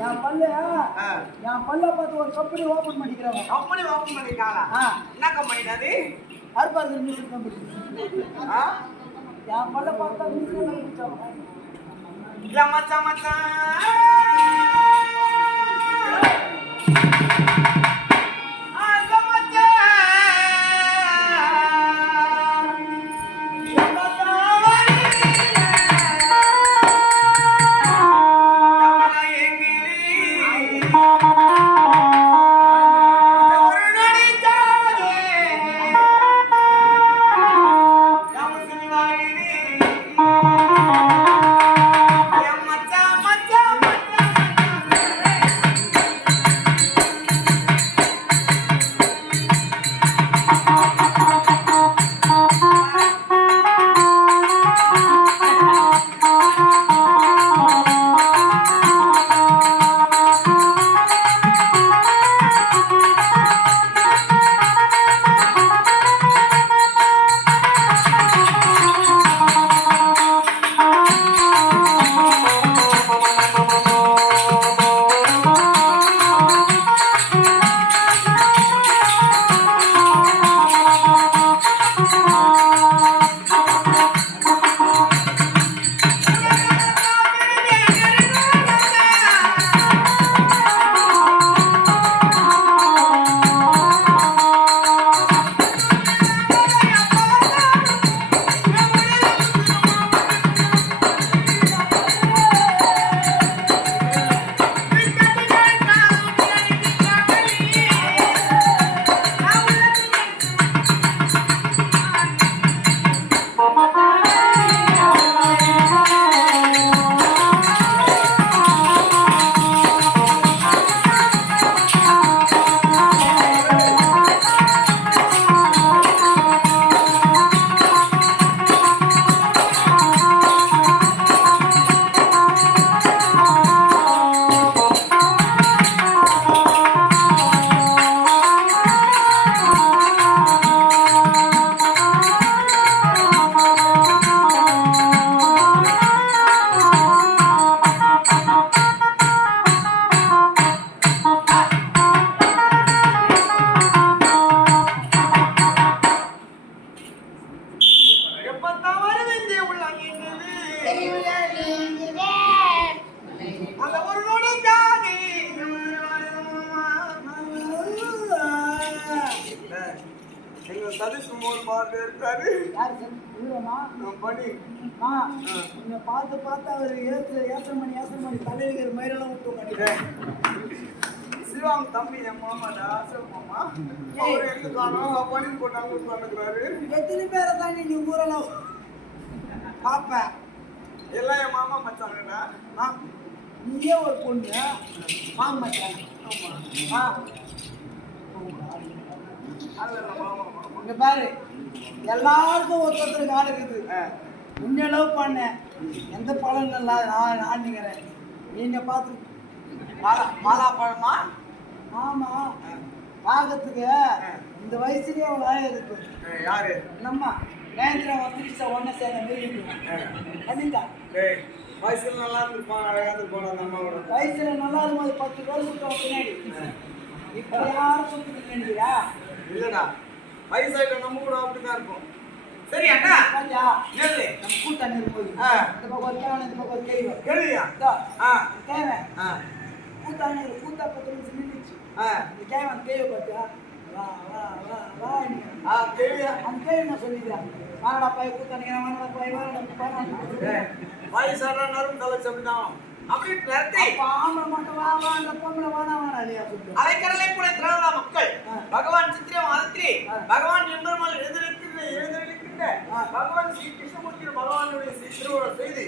என் பல்ல பார்த்து ஒரு கம்பெனி ஓபன் பண்ணிக்கிறாங்க. கம்பெனி ஓபன் பண்ணிருக்காங்களா? என்ன கம்பெனி அது? Arbaaz music company. என் பல்ல பார்த்தா மியூசிக் கம்பெனி. இல்ல மச்சான் மச்சான் பார்த்து அவர் ஏசன் மணி தலைவிக்கிற மயிரெல்லாம் விட்டு சிவாங்க தம்பி என் மாமாடா மாமா அவர் எங்க காணோம் பண்ணி போட்டாங்க உட்காந்துக்கிறாரு. எத்தனை பேரை தான் நீங்க ஊரெல்லாம் பாப்ப எல்லாம் என் மாமா மச்சாங்கடா. நீயே ஒரு பொண்ணு மாமா மச்சான். இங்க பாரு, எல்லாருக்கும் ஒருத்தருக்கு ஆள் இருக்குது. உன்னை லவ் பண்ண எந்த பழம் இல்லை நான் நினைக்கிறேன். நீங்க பார்த்து மாலா பழமா? ஆமா, பார்க்கறதுக்கு இந்த வயசுலயே அவள் அழகு இருக்கு. யாரு? நம்ம நேந்திரா வந்துருச்சா ஒன்ன சேர்ந்த கண்டிப்பா வயசுல நல்லா இருந்திருப்பான், அழகா இருந்திருப்பான். அந்த அம்மாவோட வயசுல நல்லா இருக்கும்போது 10 வருஷம் பின்னாடி இப்ப யாரும் சொல்லிட்டு நினைக்கிறியா? இல்லடா, வயசாயிட்ட நம்ம கூட அப்படிதான் இருக்கும். சரி அண்ணா, பாத்தியா ஏழு நம்ம கூட்டாணி இருக்கும்போது இந்த பக்கம் ஒரு கேவன், இந்த பக்கம் ஒரு கேள்வி கேள்வியா? கேவன் கூட்டாணி கூட்டா 10 நிமிஷம் நின்றுச்சு. இந்த கேவன் கேள்வி பார்த்தியா? வா வா வா வா கேள்வியா? அந்த கேள்வி நான் சொல்லிக்கிறேன். வாடா பாய் கூட்டாணிங்க, வாடா பாய், வாடா வயசான நரும் கலச்சு அப்படிதான் அப்படி ஆம்பளை மட்டும் வா வா, அந்த பொம்பளை வாடா வாடா இல்லையா சொல்லு. அலைக்கடலை கூட திரளா மக்கள் பகவான் சித்திரை மாதத்திலே பகவான் எம்பெருமாள் எழுந்திருக்கின்ற பகவான் ஸ்ரீ கிருஷ்ணமூர்த்தி பகவானுடைய திருவுருள் செய்து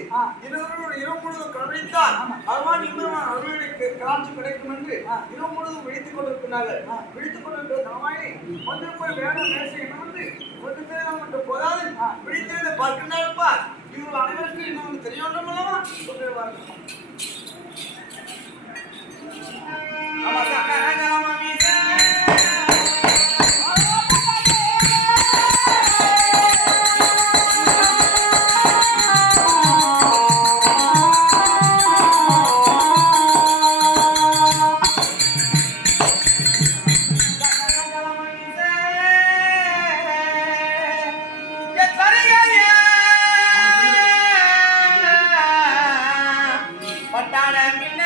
இரவு முழுவதும் கருணைத்தான் பகவான் எம்பெருமான் அவர்களுக்கு காட்சி கிடைக்கும் என்று இரவு முழுவதும் விழித்துக் கொண்டிருக்கிறார்கள். விழித்துக் கொண்டிருக்கிற தமாயை வந்து போய் வேணும் மேசை வந்து ஒரு தினம் மட்டும் போதாது விழித்திருந்து பார்க்கின்றார்ப்பா. இவர்கள் அனைவருக்கும் இன்னும் தெரியும் அல்லவா சொல்லுவார்கள். பட்டான மின்ன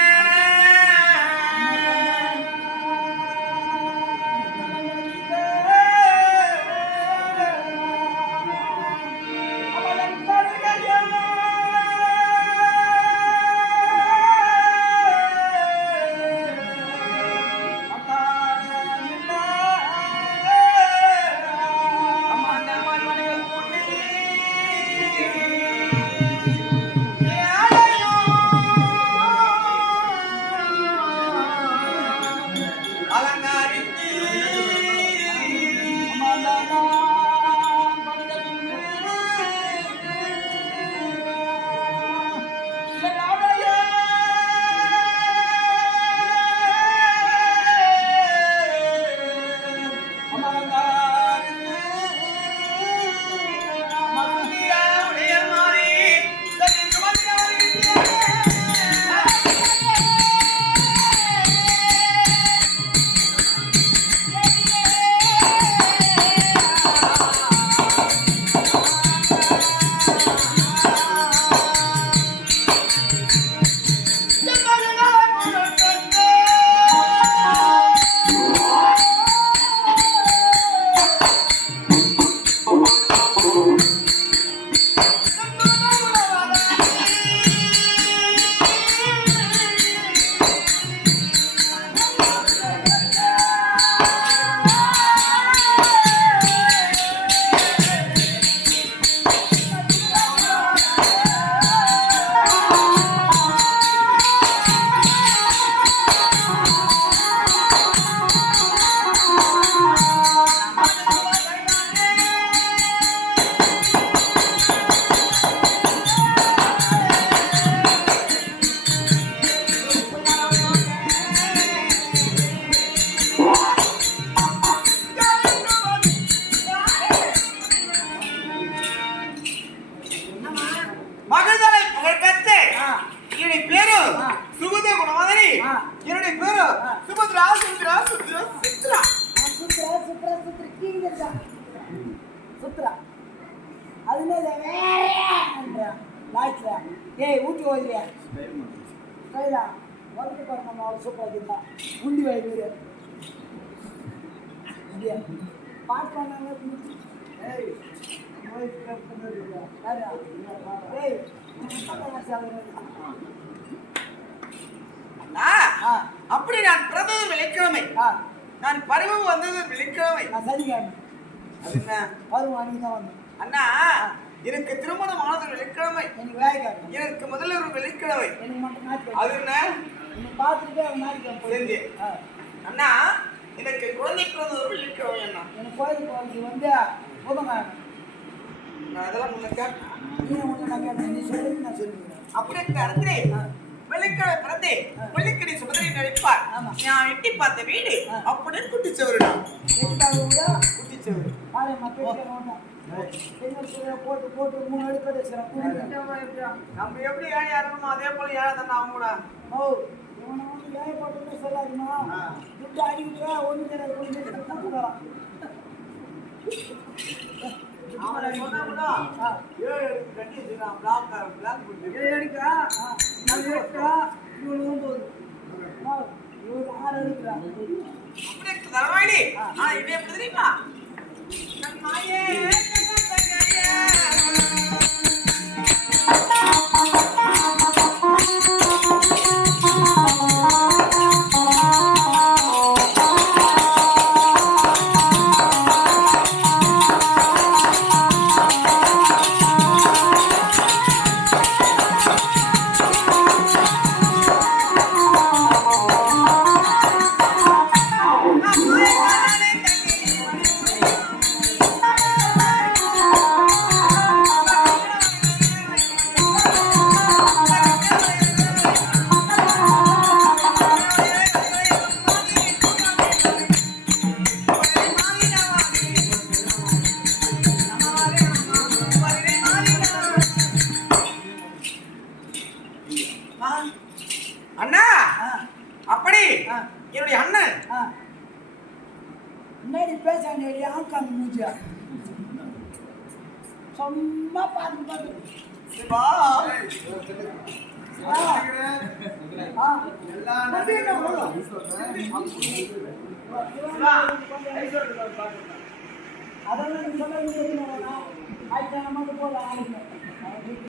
மகள்தலை புகழ்பெற்ற என்னுடைய பேரு சுபத குணமாதனி. என்னுடைய பேரு சுபத்ரா சுத்ரா சுத்ரா சுத்ரா சுத்ரா அதுல லாய்ட்ல ஏய் ஊட்டி ஓதுறியா கைலா வந்து நம்ம அவள் சூப்பராக உண்டி வாய் பேர் பாட்டு பண்ணாங்க ஏய் அப்படி நான் பிறந்தது வெள்ளிக்கிழமை, நான் பருவம் வந்தது வெள்ளிக்கிழமை. சனிக்கிழமை அது என்ன பருவம் அன்னைக்கு தான் வந்தேன். அண்ணா எனக்கு திருமணம் ஆனது வெள்ளிக்கிழமை, எனக்கு வேலைக்காக எனக்கு முதல்ல ஒரு வெள்ளிக்கிழமை. எனக்கு மட்டும் நாட்டு அது என்ன பார்த்துட்டு அவன் நாட்டுக்கு அண்ணா எனக்கு குழந்தை பிறந்தது ஒரு வெள்ளிக்கிழமை. அண்ணா எனக்கு கோயிலுக்கு வந்து புதன்கிழமை. நான் அதெல்லாம் முன்ன கேட்டேன், நீ ஒன்று நான் கேட்டேன், நீ சொல்லி நான் சொல்லுவேன். அப்படியே அறுத்தே வெள்ளிக்கிழமை பிறந்தே வெள்ளிக்கிழமை சுபதிரை நடிப்பார். நான் எட்டி பார்த்த வீடு அப்படின்னு குட்டிச்சவருடா. குட்டிச்சவரு போட்டு போட்டு 3 அடுப்பு வச்சுக்கிறேன். நம்ம எப்படி ஏழை இறங்கணுமோ அதே போல ஏழை தானே அவங்க கூட. ஓ இவனை வந்து ஏழை போட்டுன்னு சொல்லாதுமா, துட்டு அடிக்கிட்டா ஒன்று கிடையாது, ஒன்று கூட்டு வரான். அவனை சொன்னா கூட 7 எடுத்து கட்டி வச்சுக்கிறான். பிளாக் போட்டு 7 எடுக்கா, நான் எடுக்கா, இவனு 9, இவரு 6 எடுக்கிறான். அப்படியே தரவாடி. இது எப்படி தெரியுமா? மாயே அண்ணா அப்படி என்னுடைய அண்ணன் முன்னாடி பேசாண்டி ஆக்காம மூஞ்சியா சும்மா பார்த்து பார்த்து சிவா அதெல்லாம் நீ சொல்ல ஆயிரத்தி போல ஆளுங்க